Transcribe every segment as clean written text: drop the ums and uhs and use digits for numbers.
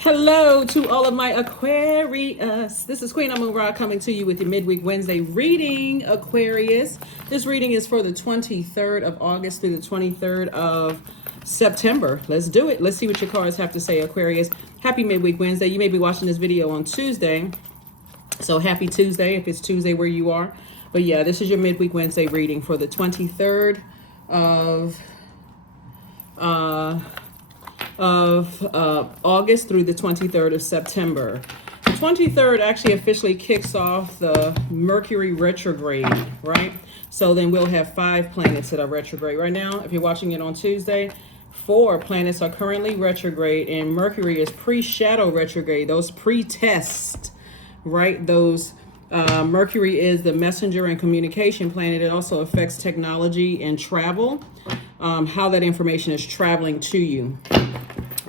Hello to all of my Aquarius. This is Queen Amun Ra coming to you with your midweek Wednesday reading, Aquarius. This reading is for the 23rd of August through the 23rd of September. Let's do it. Let's see what your cards have to say, Aquarius. Happy midweek Wednesday. You may be watching this video on Tuesday. So happy Tuesday if it's Tuesday where you are. But yeah, this is your midweek Wednesday reading for the 23rd of August through the 23rd of September. The 23rd actually officially kicks off the Mercury retrograde, right? So then we'll have 5 planets that are retrograde. Right now, if you're watching it on Tuesday, 4 planets are currently retrograde, and Mercury is pre-shadow retrograde, those pre-test, right? Those Mercury is the messenger and communication planet. It also affects technology and travel, how that information is traveling to you.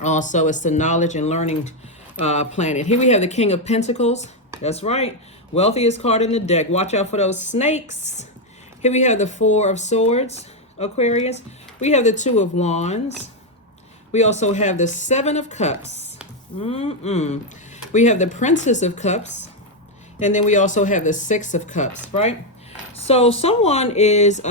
Also, it's the knowledge and learning planet. Here we have the King of Pentacles. That's right. Wealthiest card in the deck. Watch out for those snakes. Here we have the 4 of Swords, Aquarius. We have the 2 of Wands. We also have the 7 of Cups. We have the Princess of Cups. And then we also have the 6 of Cups, right? So someone is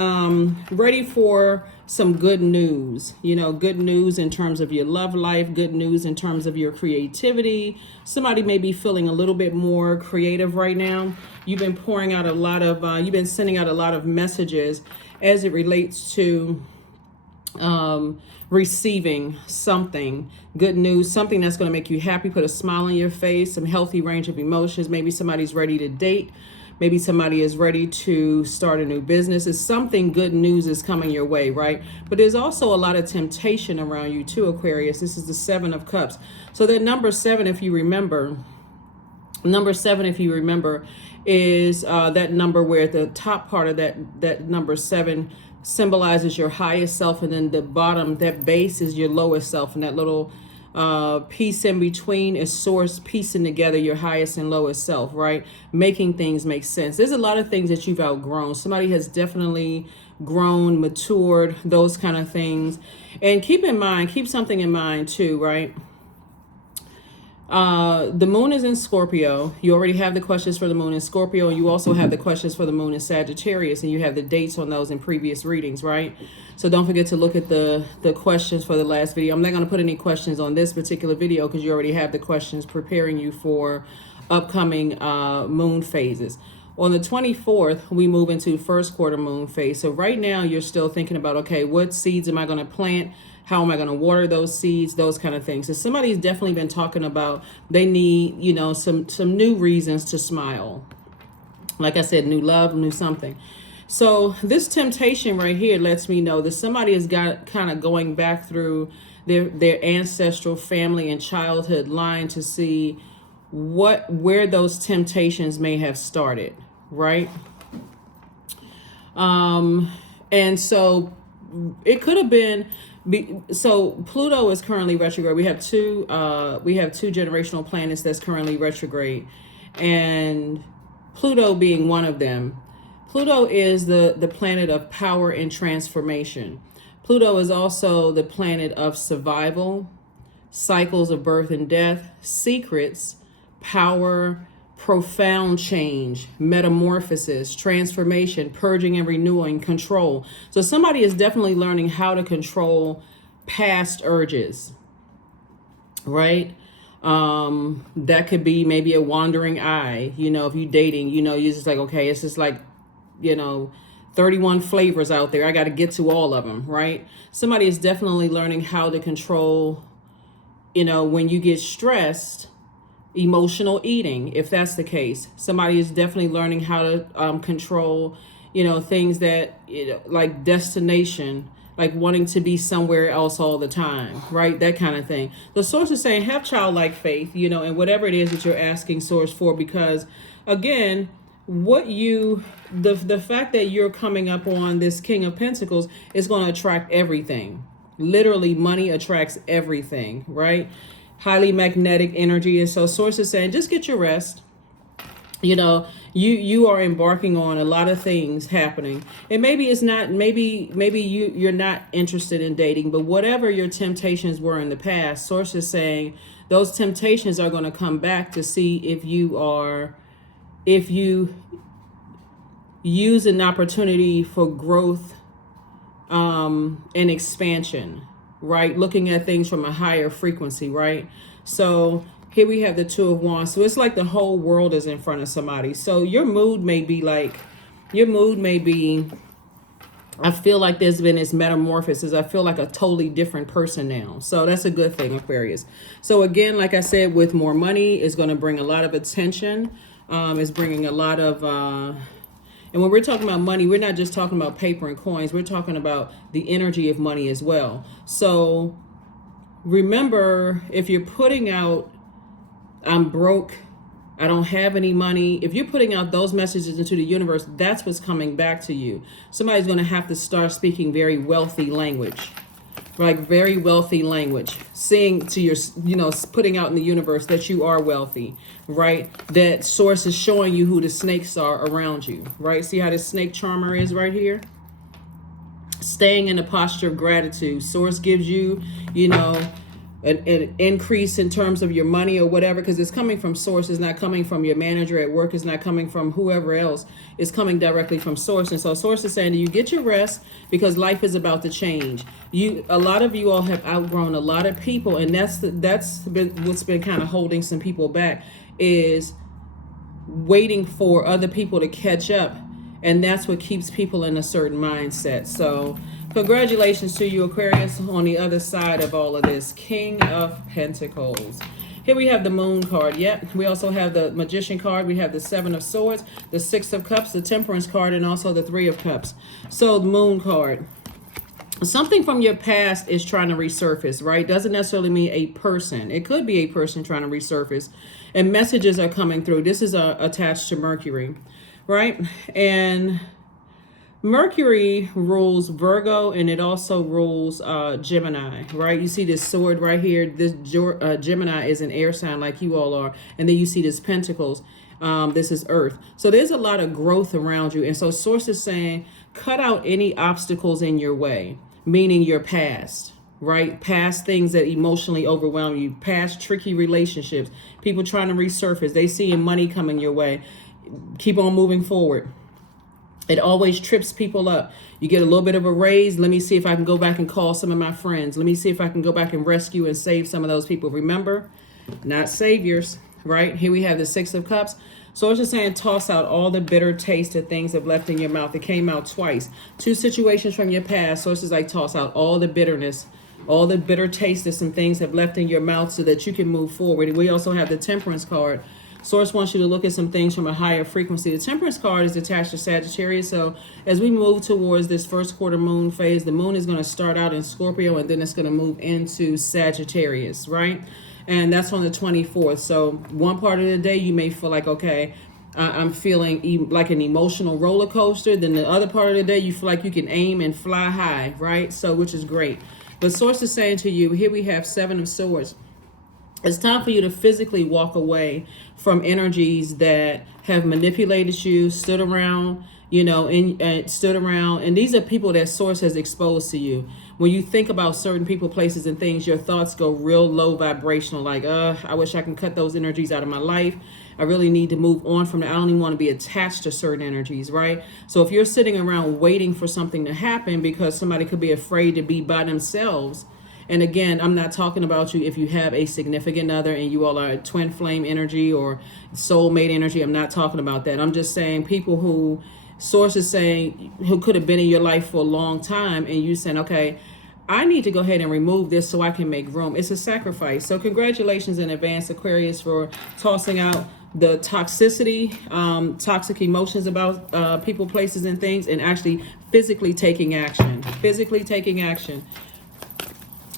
ready for some good news, good news in terms of your love life, good news in terms of your creativity. Somebody may be feeling a little bit more creative right now. You've been pouring out a lot of, you've been sending out a lot of messages as it relates to receiving something, good news, something that's going to make you happy, put a smile on your face, some healthy range of emotions. Maybe somebody's ready to date. Maybe somebody is ready to start a new business. It's something good news is coming your way, right? But there's also a lot of temptation around you too, Aquarius. This is the 7 of Cups. So that number 7, if you remember, is that number where the top part of that number 7 symbolizes your highest self, and then the bottom, that base, is your lowest self, and that little piece in between is source piecing together your highest and lowest self, right? Making things make sense. There's a lot of things that you've outgrown. Somebody has definitely grown, matured, those kind of things. And keep something in mind too, right? The moon is in Scorpio. You already have the questions for the moon in Scorpio. You also have the questions for the moon in Sagittarius, and you have the dates on those in previous readings, right? So don't forget to look at the questions for the last video. I'm not going to put any questions on this particular video because you already have the questions preparing you for upcoming moon phases. On the 24th, we move into first quarter moon phase. So right now you're still thinking about, okay, what seeds am I going to plant? How am I going to water those seeds? Those kind of things. So somebody's definitely been talking about they need, some new reasons to smile. Like I said, new love, new something. So this temptation right here lets me know that somebody has got kind of going back through their ancestral family and childhood line to see where those temptations may have started, right? And so it could have been. So Pluto is currently retrograde. We have two generational planets that's currently retrograde, and Pluto being one of them. Pluto is the planet of power and transformation. Pluto is also the planet of survival, cycles of birth and death, secrets, power, profound change, metamorphosis, transformation, purging and renewing, control. So somebody is definitely learning how to control past urges, right? That could be maybe a wandering eye. If you're dating, you're just like, okay, it's just like, 31 flavors out there. I got to get to all of them, right? Somebody is definitely learning how to control, when you get stressed, emotional eating, if that's the case. Somebody is definitely learning how to control, things that, like destination, like wanting to be somewhere else all the time, right? That kind of thing. The source is saying have childlike faith, and whatever it is that you're asking source for, because again, the fact that you're coming up on this King of Pentacles is going to attract everything. Literally, money attracts everything, right? Highly magnetic energy. And so source is saying just get your rest. You are embarking on a lot of things happening, and maybe it's not, maybe you're not interested in dating, but whatever your temptations were in the past, source is saying those temptations are going to come back to see if you use an opportunity for growth and expansion, right? Looking at things from a higher frequency, right? So here we have the Two of Wands. So it's like the whole world is in front of somebody. So your mood may be, I feel like there's been this metamorphosis. I feel like a totally different person now. So that's a good thing, Aquarius. So again, like I said, with more money, it's going to bring a lot of attention. It's bringing a lot of, and when we're talking about money, we're not just talking about paper and coins. We're talking about the energy of money as well. So remember, if you're putting out, I'm broke, I don't have any money. If you're putting out those messages into the universe, that's what's coming back to you. Somebody's going to have to start speaking very wealthy language, like very wealthy language, saying to your, putting out in the universe that you are wealthy, right? That source is showing you who the snakes are around you, right? See how this snake charmer is right here? Staying in a posture of gratitude. Source gives you, an increase in terms of your money or whatever, because it's coming from source. It's not coming from your manager at work. It's not coming from whoever else. It's coming directly from source. And so source is saying to you, get your rest, because life is about to change. A lot of you all have outgrown a lot of people, and that's been what's been kind of holding some people back, is waiting for other people to catch up. And that's what keeps people in a certain mindset. So congratulations to you, Aquarius, on the other side of all of this. King of Pentacles. Here we have the Moon card. Yep. We also have the Magician card. We have the Seven of Swords, the Six of Cups, the Temperance card, and also the Three of Cups. So the Moon card. Something from your past is trying to resurface, right? Doesn't necessarily mean a person. It could be a person trying to resurface. And messages are coming through. This is attached to Mercury, right? And Mercury rules Virgo, and it also rules Gemini, right? You see this sword right here. This Gemini is an air sign like you all are. And then you see this Pentacles. This is Earth. So there's a lot of growth around you. And so Source is saying, cut out any obstacles in your way, meaning your past, right? Past things that emotionally overwhelm you, past tricky relationships, people trying to resurface. They seeing money coming your way. Keep on moving forward. It always trips people up. You get a little bit of a raise. Let me see if I can go back and call some of my friends. Let me see if I can go back and rescue and save some of those people. Remember, not saviors, right? Here we have the Six of Cups. So it's just saying, toss out all the bitter taste that things have left in your mouth. It came out twice. Two situations from your past. So it's just like, toss out all the bitterness, all the bitter taste that some things have left in your mouth so that you can move forward. We also have the Temperance card. Source wants you to look at some things from a higher frequency. The Temperance card is attached to Sagittarius. So as we move towards this first quarter moon phase, the moon is going to start out in Scorpio, and then it's going to move into Sagittarius, right? And that's on the 24th. So one part of the day, you may feel like, okay, I'm feeling like an emotional roller coaster. Then the other part of the day, you feel like you can aim and fly high, right? So, which is great. But Source is saying to you, here we have Seven of Swords. It's time for you to physically walk away from energies that have manipulated you, stood around, stood around. And these are people that Source has exposed to you. When you think about certain people, places, and things, your thoughts go real low vibrational, like, I wish I can cut those energies out of my life. I really need to move on from that. I don't even want to be attached to certain energies, right? So if you're sitting around waiting for something to happen because somebody could be afraid to be by themselves, and again, I'm not talking about you if you have a significant other and you all are twin flame energy or soulmate energy. I'm not talking about that. I'm just saying people who Source is saying who could have been in your life for a long time, and you saying, okay, I need to go ahead and remove this so I can make room. It's a sacrifice. So congratulations in advance, Aquarius, for tossing out the toxicity, toxic emotions about people, places, and things, and actually physically taking action. Physically taking action.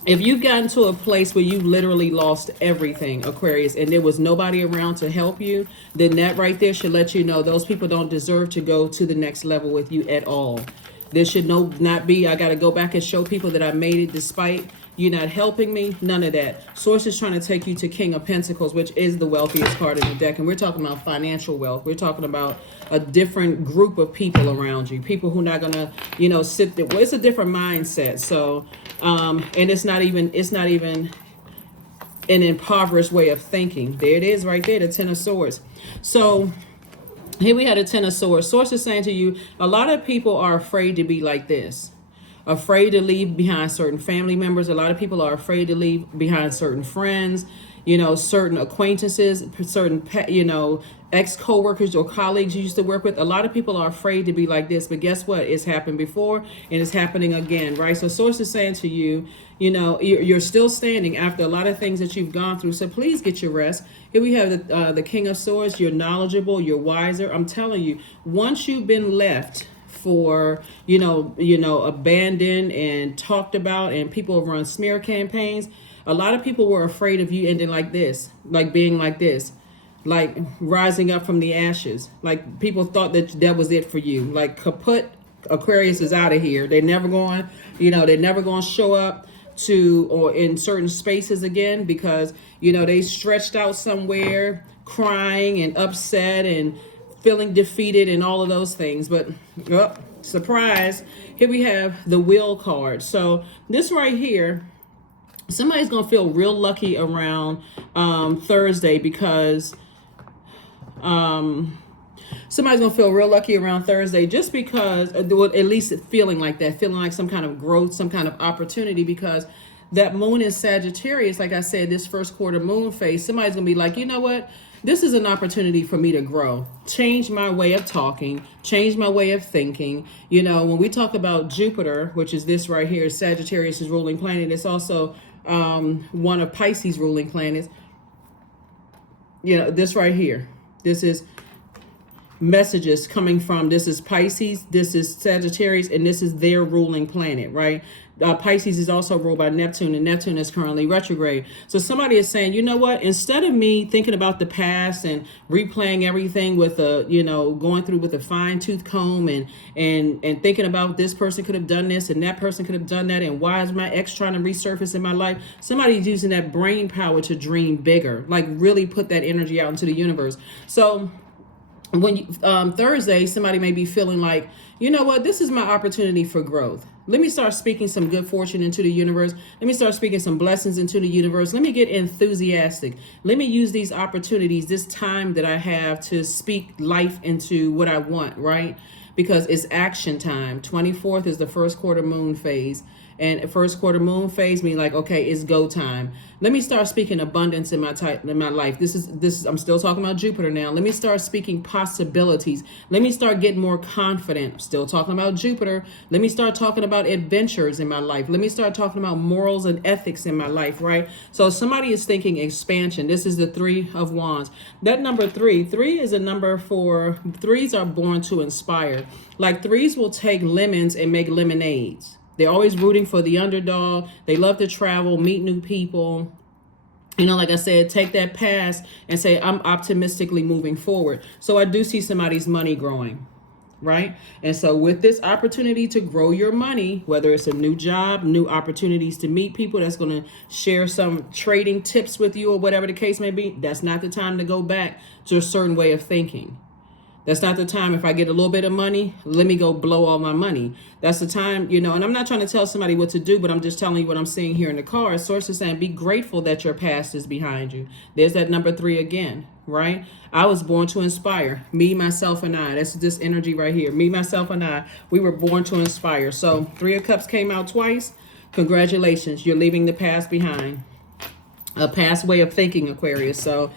If you've gotten to a place where you literally lost everything, Aquarius, and there was nobody around to help you, then that right there should let you know those people don't deserve to go to the next level with you at all. There should not be, I got to go back and show people that I made it despite you not helping me. None of that. Source is trying to take you to King of Pentacles, which is the wealthiest card in the deck. And we're talking about financial wealth. We're talking about a different group of people around you. People who are not going to, sit there. Well, it's a different mindset. So, and it's not even an impoverished way of thinking. There it is right there, the Ten of Swords. So here we had a Ten of Swords. Source is saying to you, a lot of people are afraid to be like this. Afraid to leave behind certain family members. A lot of people are afraid to leave behind certain friends, certain acquaintances, certain, ex-co-workers or colleagues you used to work with. A lot of people are afraid to be like this, but guess what? It's happened before and it's happening again, right? So source is saying to you, you're still standing after a lot of things that you've gone through. So please get your rest. Here we have the King of Swords. You're knowledgeable. You're wiser. I'm telling you, once you've been left for abandoned and talked about, and people have run smear campaigns, a lot of people were afraid of you ending like this, like being like this, like rising up from the ashes. Like people thought that was it for you. Like kaput, Aquarius is out of here. They're never going, they're never going to show up to or in certain spaces again, because they stretched out somewhere crying and upset and feeling defeated and all of those things. But surprise, here we have the Wheel card. So this right here, somebody's gonna feel real lucky around Thursday, because somebody's gonna feel real lucky around Thursday, just because, at least feeling like that, feeling like some kind of growth, some kind of opportunity, because that moon is Sagittarius. Like I said, this first quarter moon phase, somebody's gonna be like, you know what? This is an opportunity for me to grow, change my way of talking, change my way of thinking. When we talk about Jupiter, which is this right here, Sagittarius' ruling planet, it's also one of Pisces' ruling planets. This right here, this is messages coming from, this is Pisces, this is Sagittarius, and this is their ruling planet, right? Pisces is also ruled by Neptune, and Neptune is currently retrograde. So somebody is saying, you know what, instead of me thinking about the past and replaying everything with going through with a fine-tooth comb and thinking about this person could have done this and that person could have done that, and why is my ex trying to resurface in my life, somebody's using that brain power to dream bigger, like really put that energy out into the universe. So when you, Thursday, somebody may be feeling like, you know what, this is my opportunity for growth. Let me start speaking some good fortune into the universe. Let me start speaking some blessings into the universe. Let me get enthusiastic. Let me use these opportunities, this time that I have, to speak life into what I want, right? Because it's action time. 24th is the first quarter moon phase. And first quarter moon phase means like, okay, it's go time. Let me start speaking abundance in my life. This is I'm still talking about Jupiter now. Let me start speaking possibilities. Let me start getting more confident. Still talking about Jupiter. Let me start talking about adventures in my life. Let me start talking about morals and ethics in my life, right? So somebody is thinking expansion. This is the Three of Wands. That number three is a number for, threes are born to inspire. Like threes will take lemons and make lemonades. They're always rooting for the underdog. They love to travel, meet new people. Like I said, take that past and say, I'm optimistically moving forward. So I do see somebody's money growing, right? And so with this opportunity to grow your money, whether it's a new job, new opportunities to meet people that's going to share some trading tips with you or whatever the case may be, that's not the time to go back to a certain way of thinking. That's not the time. If I get a little bit of money, let me go blow all my money. That's the time, and I'm not trying to tell somebody what to do, but I'm just telling you what I'm seeing here in the cards. Source is saying, be grateful that your past is behind you. There's that number 3 again, right? I was born to inspire. Me, myself, and I. That's this energy right here. Me, myself, and I. We were born to inspire. So 3 of Cups came out twice. Congratulations. You're leaving the past behind. A past way of thinking, Aquarius. So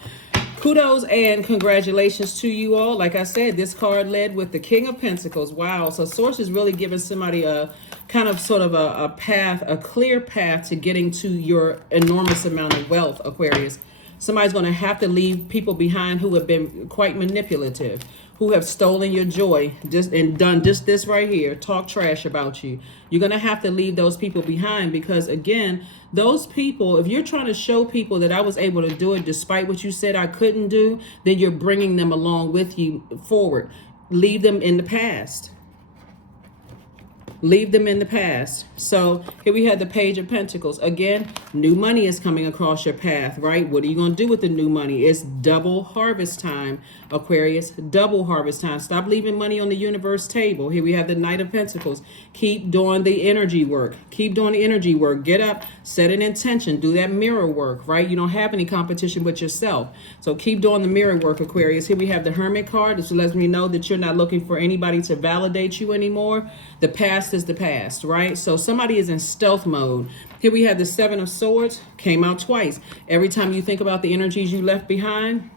kudos and congratulations to you all. Like I said, this card led with the King of Pentacles. Wow. So Source is really giving somebody a kind of sort of a path, a clear path to getting to your enormous amount of wealth, Aquarius. Somebody's going to have to leave people behind who have been quite manipulative, who have stolen your joy and done just this right here, talk trash about you. You're going to have to leave those people behind because, again, those people, if you're trying to show people that I was able to do it despite what you said I couldn't do, then you're bringing them along with you forward. Leave them in the past. Leave them in the past. So here we have the Page of Pentacles. Again, new money is coming across your path, right? What are you going to do with the new money? It's double harvest time, Aquarius. Double harvest time. Stop leaving money on the universe table. Here we have the Knight of Pentacles. Keep doing the energy work. Keep doing the energy work. Get up, set an intention, do that mirror work, right? You don't have any competition with yourself. So keep doing the mirror work, Aquarius. Here we have the Hermit card. This lets me know that you're not looking for anybody to validate you anymore. The past is the past, right? So somebody is in stealth mode. Here we have the Seven of Swords. Came out twice. Every time you think about the energies you left behind,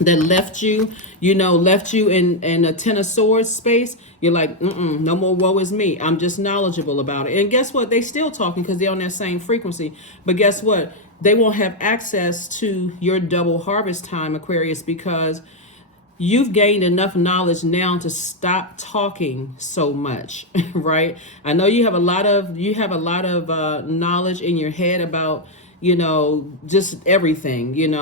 that left you, left you in a Ten of Swords space, you're like, no more woe is me. I'm just knowledgeable about it. And guess what? They still talking because they're on that same frequency. But guess what? They won't have access to your double harvest time, Aquarius, because you've gained enough knowledge now to stop talking so much, right? I know you have a lot of knowledge in your head about just everything.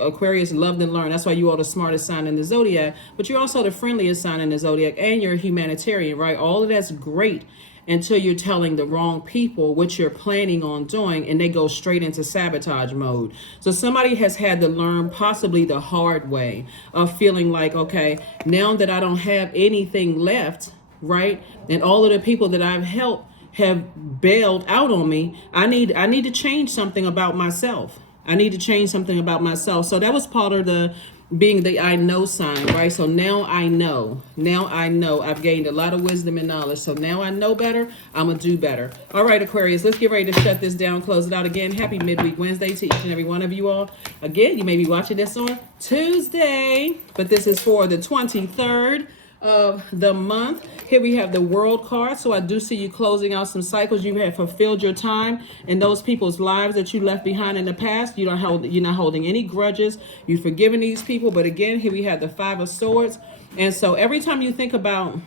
Aquarius loved and learned. That's why you are the smartest sign in the Zodiac, but you're also the friendliest sign in the Zodiac, and you're a humanitarian, right? All of that's great until you're telling the wrong people what you're planning on doing, and they go straight into sabotage mode. So somebody has had to learn possibly the hard way of feeling like, okay, now that I don't have anything left, right? And all of the people that I've helped have bailed out on me. I need to change something about myself. I need to change something about myself. So that was part of the being the I know sign, right? So now I know. I've gained a lot of wisdom and knowledge. So now I know better. I'm going to do better. All right, Aquarius, let's get ready to shut this down, close it out again. Happy midweek Wednesday to each and every one of you all. Again, you may be watching this on Tuesday, but this is for the 23rd of the month. Here we have the World card. So I do see you closing out some cycles. You have fulfilled your time in those people's lives that you left behind in the past. You're not holding any grudges. You've forgiven these people. But again, here we have the Five of Swords. And so every time you think about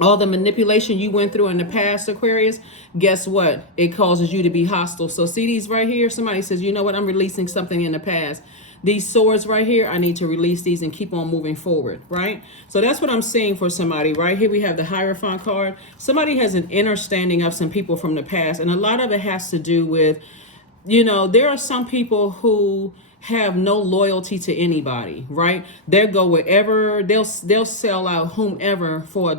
all the manipulation you went through in the past, Aquarius, guess what? It causes you to be hostile. So see these right here? Somebody says, you know what? I'm releasing something in the past. These swords right here, I need to release these and keep on moving forward, right? So that's what I'm seeing for somebody. Right here we have the Hierophant card. Somebody has an understanding of some people from the past, and a lot of it has to do with, there are some people who have no loyalty to anybody, right? They'll go wherever, they'll sell out whomever for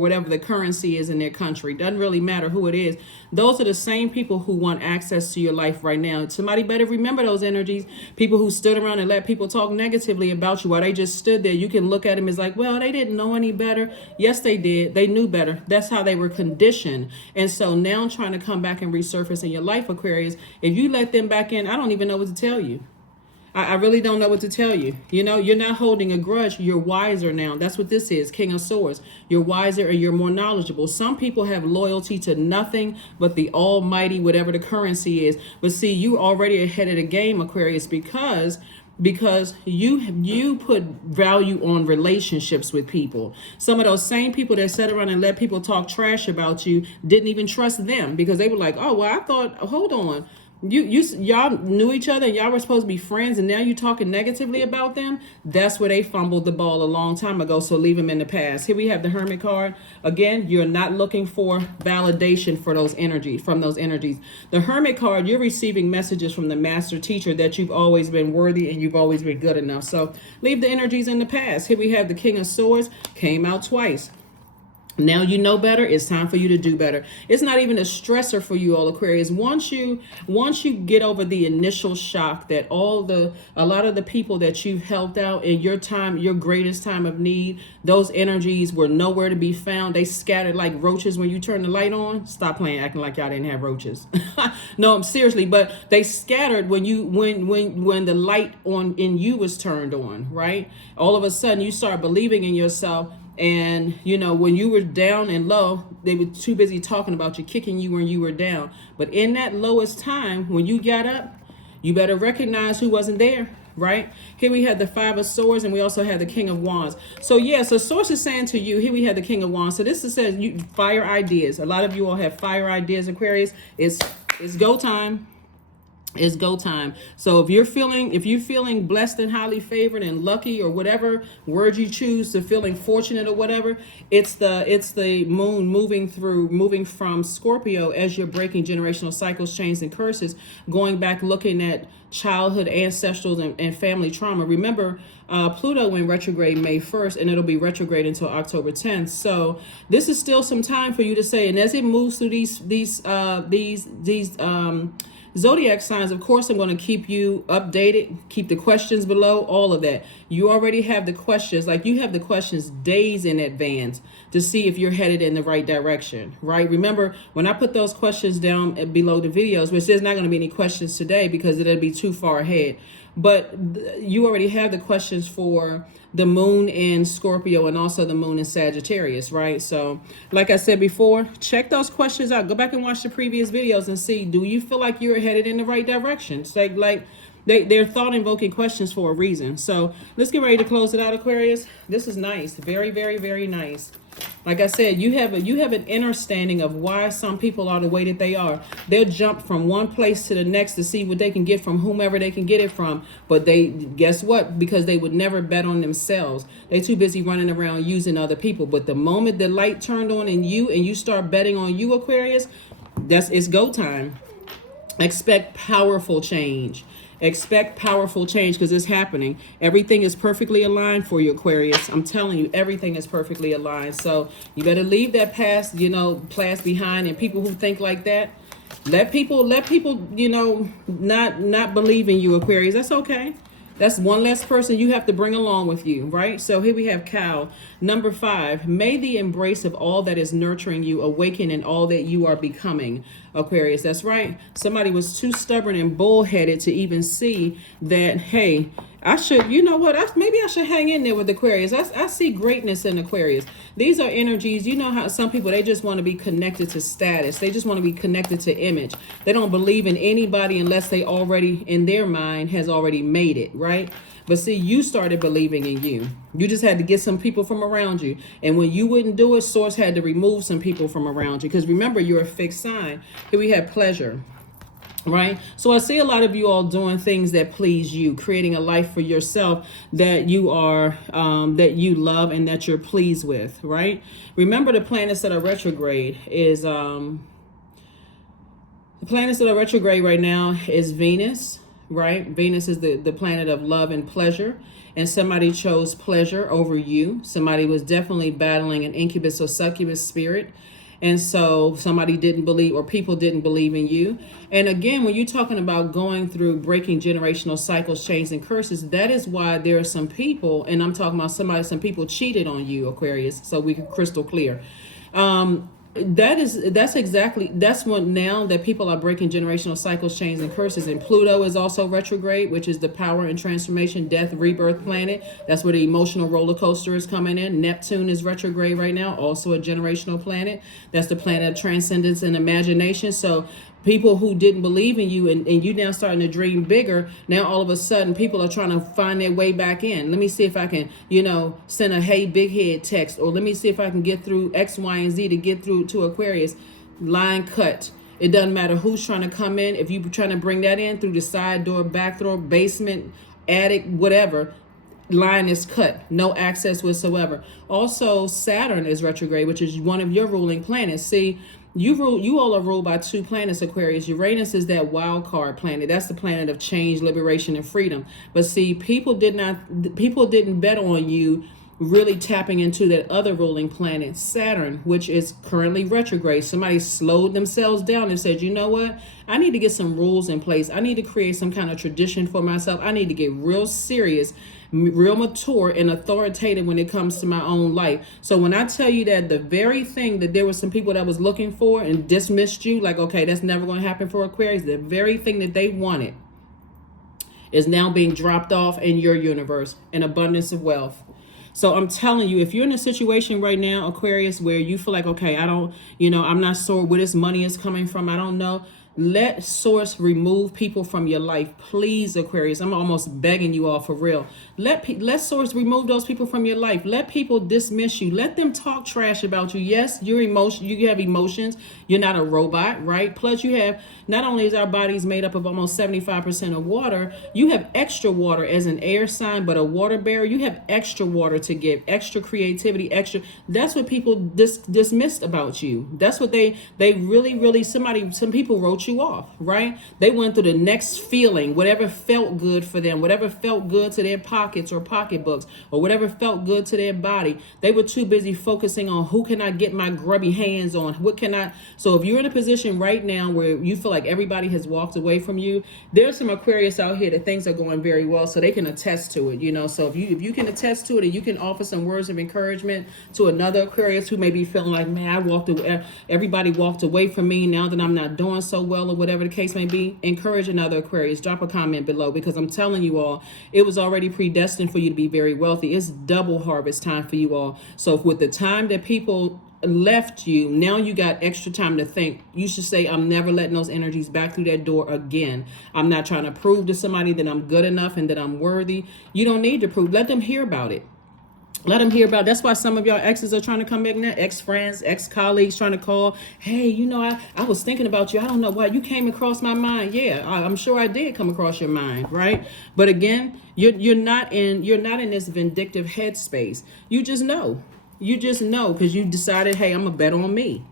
whatever the currency is in their country. Doesn't really matter who it is. Those are the same people who want access to your life right now. Somebody better remember those energies. People who stood around and let people talk negatively about you while they just stood there. You can look at them as like, well, they didn't know any better. Yes, they did. They knew better. That's how they were conditioned. And so now trying to come back and resurface in your life, Aquarius, if you let them back in, I don't even know what to tell you. I really don't know what to tell you. You're not holding a grudge. You're wiser now. That's what this is, King of Swords. You're wiser and you're more knowledgeable. Some people have loyalty to nothing but the almighty, whatever the currency is. But see, you already ahead of the game, Aquarius, because you put value on relationships with people. Some of those same people that sat around and let people talk trash about you didn't even trust them because they were like, oh, well, I thought, hold on. Y'all knew each other and y'all were supposed to be friends, and now you're talking negatively about them. That's where they fumbled the ball a long time ago. So leave them in the past. Here we have the Hermit card. Again, you're not looking for validation from those energies. The Hermit card, you're receiving messages from the master teacher that you've always been worthy and you've always been good enough. So leave the energies in the past. Here we have the King of Swords. Came out twice. Now you know better. It's time for you to do better. It's not even a stressor for you all, Aquarius. Once you get over the initial shock that a lot of the people that you've helped out in your greatest time of need, those energies were nowhere to be found. They scattered like roaches when you turn the light on. Stop playing, acting like y'all didn't have roaches. No, I'm seriously, but they scattered when the light in you was turned on, right? All of a sudden you start believing in yourself. And, when you were down and low, they were too busy talking about you, kicking you when you were down. But in that lowest time, when you got up, you better recognize who wasn't there, right? Here we have the Five of Swords, and we also have the King of Wands. So, so Source is saying to you, here we have the King of Wands. So this says you fire ideas. A lot of you all have fire ideas, Aquarius. It's go time. It's go time. So if you're feeling blessed and highly favored and lucky, or whatever word you choose, to feeling fortunate or whatever, it's the moon moving from Scorpio as you're breaking generational cycles, chains, and curses, going back, looking at childhood, ancestral, and family trauma. Remember, Pluto went retrograde May 1st, and it'll be retrograde until October 10th. So this is still some time for you to say, and as it moves through these Zodiac signs, of course, I'm going to keep you updated, keep the questions below, all of that. You already have the questions, like you have the questions days in advance to see if you're headed in the right direction, right? Remember, when I put those questions down below the videos, which there's not going to be any questions today because it'll be too far ahead, but you already have the questions for the moon in Scorpio and also the moon in Sagittarius, right? So like I said before, check those questions out. Go back and watch the previous videos and see, do you feel like you're headed in the right direction? It's like they're thought invoking questions for a reason. So let's get ready to close it out, Aquarius. This is nice. Very, very, very nice. Like I said, you have an understanding of why some people are the way that they are. They'll jump from one place to the next to see what they can get from whomever they can get it from. But they, guess what? Because they would never bet on themselves. They're too busy running around using other people. But the moment the light turned on in you and you start betting on you, Aquarius, it's go time. Expect powerful change. Expect powerful change because it's happening. Everything is perfectly aligned for you, Aquarius. I'm telling you, everything is perfectly aligned. So you better leave that past, past behind, and people who think like that. Let people, not believe in you, Aquarius. That's okay. That's one less person you have to bring along with you, right? So here we have Cow. Number 5, may the embrace of all that is nurturing you awaken in all that you are becoming, Aquarius. That's right. Somebody was too stubborn and bullheaded to even see that, hey, I should, maybe I should hang in there with Aquarius. I see greatness in Aquarius. These are energies, how some people, they just want to be connected to status. They just want to be connected to image. They don't believe in anybody unless they already, in their mind, has already made it, right? But see, you started believing in you. You just had to get some people from around you. And when you wouldn't do it, Source had to remove some people from around you. Because remember, you're a fixed sign. Here we have pleasure. Right. So I see a lot of you all doing things that please you, creating a life for yourself that you are, that you love and that you're pleased with. Right. Remember, the planets that are retrograde is the planets that are retrograde right now is Venus. Right. Venus is the planet of love and pleasure. And somebody chose pleasure over you. Somebody was definitely battling an incubus or succubus spirit. And so somebody didn't believe, or people didn't believe in you. And again, when you're talking about going through breaking generational cycles, chains, and curses, that is why there are some people, and I'm talking about some people cheated on you, Aquarius, so we can crystal clear. That's what, now that people are breaking generational cycles, chains, and curses. And Pluto is also retrograde, which is the power and transformation, death, rebirth planet. That's where the emotional roller coaster is coming in. Neptune is retrograde right now, also a generational planet. That's the planet of transcendence and imagination. So people who didn't believe in you, and you now starting to dream bigger, now all of a sudden people are trying to find their way back in. Let me see if I can, send a hey big head text, or let me see if I can get through X, Y, and Z to get through to Aquarius. Line cut. It doesn't matter who's trying to come in. If you're trying to bring that in through the side door, back door, basement, attic, whatever, line is cut. No access whatsoever. Also, Saturn is retrograde, which is one of your ruling planets. See, you all are ruled by 2 planets, Aquarius. Uranus is that wild card planet. That's the planet of change, liberation, and freedom. But see, people didn't bet on you really tapping into that other ruling planet, Saturn, which is currently retrograde. Somebody slowed themselves down and said, you know what? I need to get some rules in place. I need to create some kind of tradition for myself. I need to get real serious, real mature, and authoritative when it comes to my own life. So when I tell you that the very thing that there were some people that was looking for and dismissed you, like, okay, that's never going to happen for Aquarius, the very thing that they wanted is now being dropped off in your universe, an abundance of wealth. So I'm telling you, if you're in a situation right now, Aquarius, where you feel like, okay, I'm not sure where this money is coming from, I don't know. Let source remove people from your life, please, Aquarius. I'm almost begging you all for real. Let source remove those people from your life. Let people dismiss you. Let them talk trash about you. Yes, you have emotions. You're not a robot, right? Plus, you have, not only is our bodies made up of almost 75% of water, you have extra water as an air sign, but a water bearer, you have extra water to give, extra creativity, extra. That's what people dismissed about you. That's what they really, some people wrote you off, right? They went through the next feeling, whatever felt good for them, whatever felt good to their pockets or pocketbooks, or whatever felt good to their body. They were too busy focusing on who can I get my grubby hands on, what can I. So if you're in a position right now where you feel like everybody has walked away from you, there's some Aquarius out here that things are going very well, so they can attest to it, you know. So if you can attest to it, and you can offer some words of encouragement to another Aquarius who may be feeling like, man, I walked away, everybody walked away from me, now that I'm not doing so well, or whatever the case may be, encourage another Aquarius. Drop a comment below, because I'm telling you all, it was already predestined for you to be very wealthy. It's double harvest time for you all. So with the time that people left you, now you got extra time to think. You should say, I'm never letting those energies back through that door again. I'm not trying to prove to somebody that I'm good enough and that I'm worthy. You don't need to prove. Let them hear about it. Let them hear about it. That's why some of y'all exes are trying to come back now. Ex-friends, ex-colleagues trying to call. Hey, you know, I was thinking about you. I don't know why you came across my mind. Yeah, I'm sure I did come across your mind, right? But again, you're not in this vindictive headspace. You just know. You just know, because you decided, hey, I'm gonna bet on me.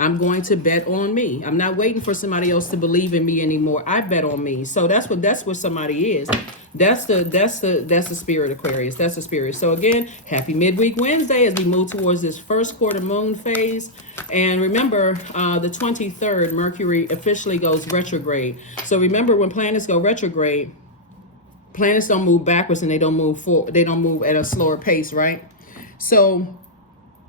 I'm going to bet on me. I'm not waiting for somebody else to believe in me anymore. I bet on me. So that's what somebody is. That's the spirit, Aquarius. That's the spirit. So again, happy midweek Wednesday as we move towards this first quarter moon phase. And remember, the 23rd, Mercury officially goes retrograde. So remember, when planets go retrograde, planets don't move backwards and they don't move forward. They don't move at a slower pace, right? So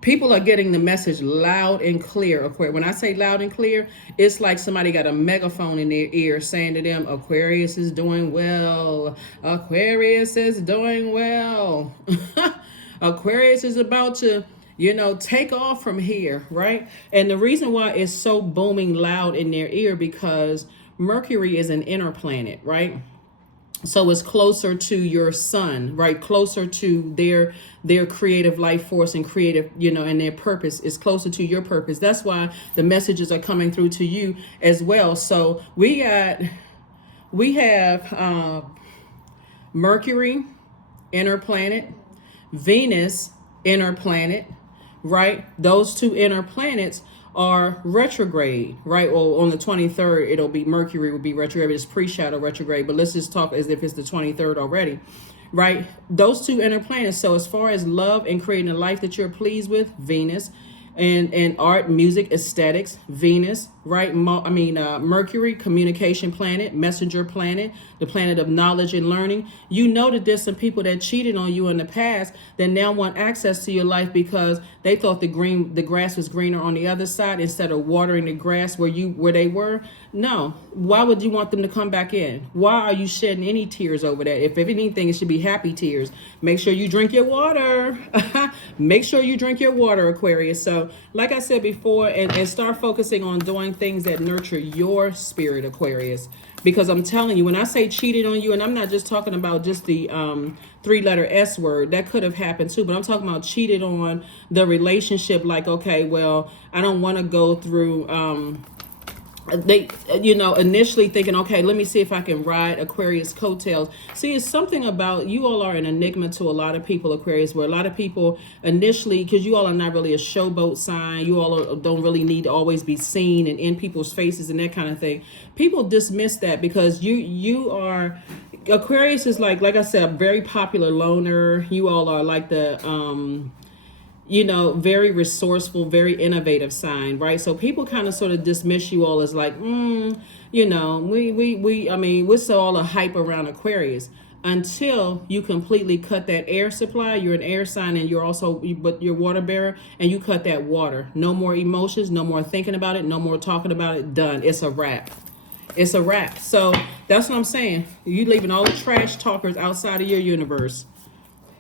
people are getting the message loud and clear. When I say loud and clear, it's like somebody got a megaphone in their ear saying to them, Aquarius is doing well. Aquarius is doing well. Aquarius is about to, take off from here, right? And the reason why it's so booming loud in their ear, because Mercury is an inner planet, right? So it's closer to your sun, right? Closer to their creative life force and creative, and their purpose is closer to your purpose. That's why the messages are coming through to you as well. So we have Mercury, inner planet, Venus, inner planet, right? Those two inner planets are retrograde, right? Or on the 23rd, it'll be Mercury will be retrograde. It's pre-shadow retrograde, but let's just talk as if it's the 23rd already, right? Those two inner planets. So as far as love and creating a life that you're pleased with, Venus, and art, music, aesthetics, Venus, right? Mercury, communication planet, messenger planet, the planet of knowledge and learning. You know that there's some people that cheated on you in the past that now want access to your life because they thought the grass was greener on the other side instead of watering the grass where they were. No. Why would you want them to come back in? Why are you shedding any tears over that? If anything, it should be happy tears. Make sure you drink your water. Make sure you drink your water, Aquarius. So like I said before, and start focusing on doing things that nurture your spirit, Aquarius. Because I'm telling you, when I say cheated on you, and I'm not just talking about just the 3-letter S word, that could have happened too, but I'm talking about cheated on the relationship. Like, okay, well, I don't want to go through initially thinking, okay, let me see if I can ride Aquarius coattails. See, it's something about you all are an enigma to a lot of people, Aquarius, where a lot of people initially, because you all are not really a showboat sign, you all don't really need to always be seen and in people's faces and that kind of thing. People dismiss that because you are, Aquarius is like I said, a very popular loner. You all are like the very resourceful, very innovative sign, right? So people kind of sort of dismiss you all as like, we're so all a hype around Aquarius until you completely cut that air supply. You're an air sign and but you're water bearer, and you cut that water. No more emotions, no more thinking about it, no more talking about it, done. It's a wrap. It's a wrap. So that's what I'm saying. You leaving all the trash talkers outside of your universe.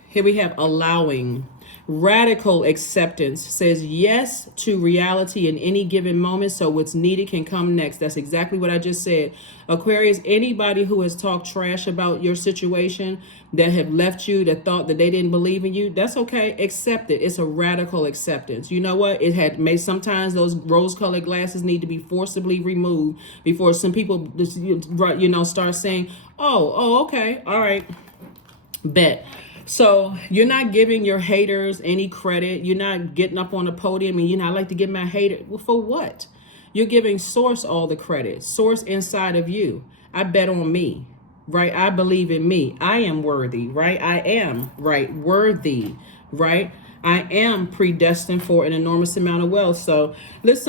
Here we have allowing. Radical acceptance says yes to reality in any given moment, so what's needed can come next. That's exactly what I just said. Aquarius, anybody who has talked trash about your situation, that have left you, that thought that they didn't believe in you, that's okay. Accept it. It's a radical acceptance. You know what? It had may sometimes those rose-colored glasses need to be forcibly removed before some people start saying, okay, all right, bet. So you're not giving your haters any credit. You're not getting up on the podium and I like to give my hater. Well, for what? You're giving source all the credit. Source inside of you. I bet on me, right? I believe in me. I am worthy, right? I am, right? Worthy, right? I am predestined for an enormous amount of wealth. So let's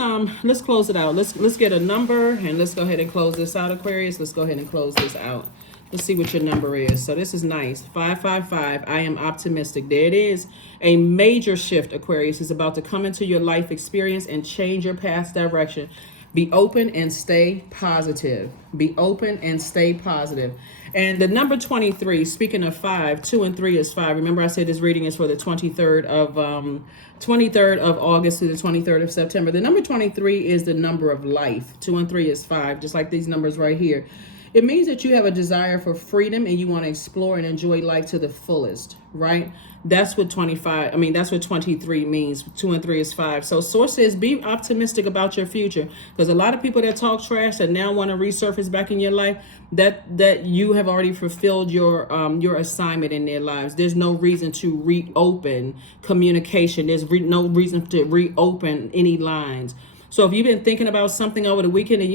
close it out. Let's get a number and let's go ahead and close this out, Aquarius. Let's go ahead and close this out. Let's see what your number is. So this is nice. 555. I am optimistic. There it is. A major shift, Aquarius, is about to come into your life experience and change your path's direction. Be open and stay positive. Be open and stay positive. And the number 23, speaking of 5, 2 and 3 is 5. Remember I said this reading is for the 23rd of August to the 23rd of September. The number 23 is the number of life. 2 and 3 is 5, just like these numbers right here. It means that you have a desire for freedom and you want to explore and enjoy life to the fullest, right? That's what 23 means. 2 and 3 is 5. So source says be optimistic about your future, because a lot of people that talk trash that now want to resurface back in your life, that you have already fulfilled your assignment in their lives. There's no reason to reopen communication. There's no reason to reopen any lines. So if you've been thinking about something over the weekend and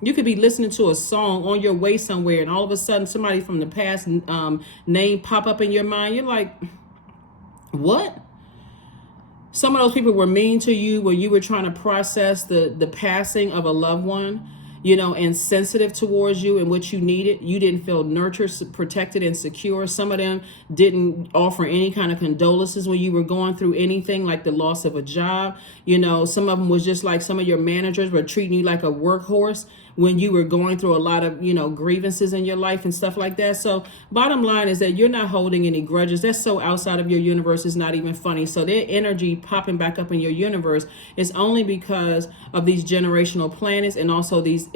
you could be listening to a song on your way somewhere and all of a sudden somebody from the past name pop up in your mind. You're like, what? Some of those people were mean to you when you were trying to process the passing of a loved one, and sensitive towards you and what you needed. You didn't feel nurtured, protected, and secure. Some of them didn't offer any kind of condolences when you were going through anything like the loss of a job. Some of them was just like some of your managers were treating you like a workhorse when you were going through a lot of, grievances in your life and stuff like that. So bottom line is that you're not holding any grudges. That's so outside of your universe. It's not even funny. So their energy popping back up in your universe is only because of these generational planets and also these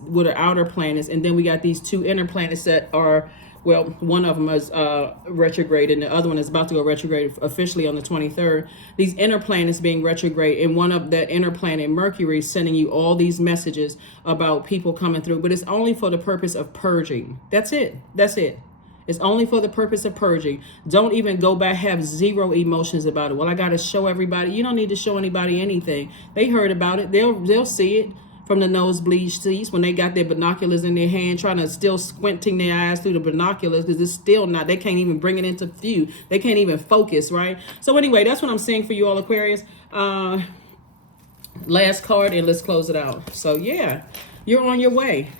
what are outer planets. And then we got these two inner planets that are, well, one of them is retrograde and the other one is about to go retrograde officially on the 23rd. These inner planets being retrograde, and one of the inner planet, Mercury, is sending you all these messages about people coming through, but it's only for the purpose of purging. That's it. It's only for the purpose of purging. Don't even go back, have zero emotions about it. Well, I got to show everybody. You don't need to show anybody anything. They heard about it. They'll see it from the nosebleed seats when they got their binoculars in their hand, trying to still squinting their eyes through the binoculars because it's still not, they can't even bring it into view. They can't even focus, right? So anyway, that's what I'm saying for you all, Aquarius. Last card and let's close it out. So yeah, you're on your way.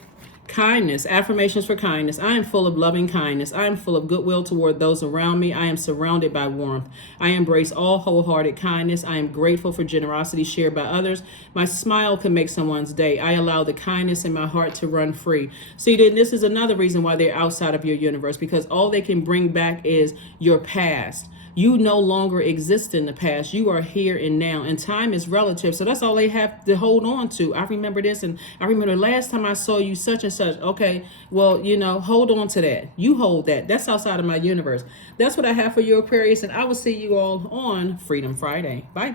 Kindness, affirmations for kindness. I am full of loving kindness. I am full of goodwill toward those around me. I am surrounded by warmth. I embrace all wholehearted kindness. I am grateful for generosity shared by others. My smile can make someone's day. I allow the kindness in my heart to run free. See, then this is another reason why they're outside of your universe, because all they can bring back is your past. You no longer exist in the past. You are here and now, and time is relative. So that's all they have to hold on to. I remember this, and I remember the last time I saw you such and such. Okay, well, hold on to that. You hold that. That's outside of my universe. That's what I have for you, Aquarius, and I will see you all on Freedom Friday. Bye.